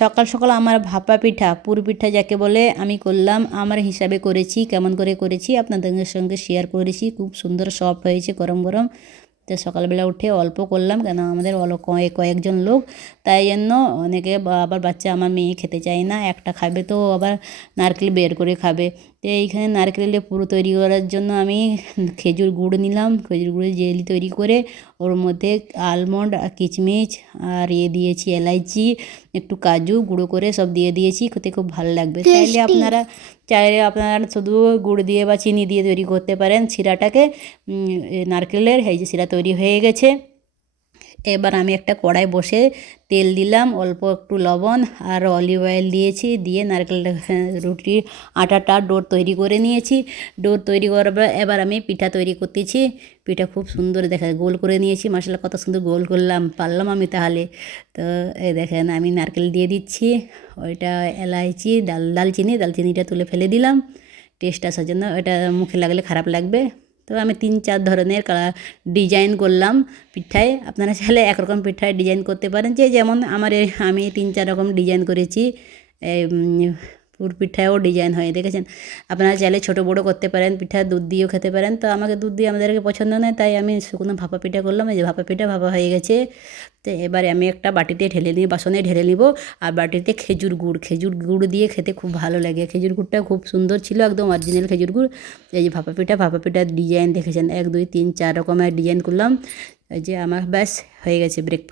সকাল সকাল আমার ভাপা পিঠা পুর পিঠা যাকে বলে আমি করলাম, আমার হিসাবে করেছি, কেমন করে করেছি আপনাদের সঙ্গে শেয়ার করেছি। খুব সুন্দর সফট হয়েছে গরম গরম। তো সকালবেলা উঠে অল্প করলাম, কেন আমাদের কয়েকজন লোক, তাই জন্য অনেকে আবার বাচ্চা আমার মেয়ে খেতে চায় না, একটা খাবে তো আবার নারকেল বের করে খাবে। তো এইখানে নারকেলের পুরো তৈরি করার জন্য আমি খেজুর গুড় নিলাম, খেজুর গুড়ের জেলি তৈরি করে ওর মধ্যে আলমন্ড আর কিচমিচ আর দিয়েছি এলাইচি, একটু কাজু গুঁড়ো করে সব দিয়ে দিয়েছি, খেতে খুব ভালো লাগবে। চাইলে আপনারা শুধু গুড় দিয়ে বা চিনি দিয়ে তৈরি করতে পারেন শিরাটাকে, নারকেলের এই যে শিরা তৈরি হয়ে গেছে। এবার আমি একটা কড়াই বসে তেল দিলাম, অল্প একটু লবণ আর অলিভ অয়েল দিয়েছি, দিয়ে নারকেল রুটির আটাটা ডোর তৈরি করে নিয়েছি। ডোর তৈরি করার পর এবার আমি পিঠা তৈরি করতেছি। পিঠা খুব সুন্দর দেখা গোল করে নিয়েছি, মশলা কত সুন্দর গোল করলাম পারলাম আমি তাহলে। তো এই দেখেন আমি নারকেল দিয়ে দিচ্ছি, ওইটা এলাইচি দালচিনিটা তুলে ফেলে দিলাম টেস্ট আসার জন্য, এটা মুখে লাগলে খারাপ লাগবে। তো আমি 3-4 ধরনের ডিজাইন করলাম পিঠায়, আপনারা চাইলে একরকম পিঠায় ডিজাইন করতে পারেন, যে যেমন আমি 3-4 রকম ডিজাইন করেছি। পুর পিঠায়ও ডিজাইন হয় দেখেছেন। আপনারা চাইলে ছোটো বড়ো করতে পারেন, পিঠা দুধ দিয়েও খেতে পারেন। তো আমাকে দুধ দিয়ে আমাদেরকে পছন্দ নয়, তাই আমি শুকনো ভাপা পিঠা করলাম। এই যে ভাপা পিঠা ভাপা হয়ে গেছে। তো এবারে আমি একটা বাসনে ঢেলে নিব। আর বাটিতে খেজুর গুড় দিয়ে খেতে খুব ভালো লাগে। খেজুর গুড়টা খুব সুন্দর ছিল, একদম অরিজিনাল খেজুর গুড়। এই যে ভাপা পিঠার ডিজাইন দেখেছেন, 1 2 3 4 রকমের ডিজাইন করলাম। এই যে আমার ব্যাস হয়ে গেছে ব্রেকফাস্ট।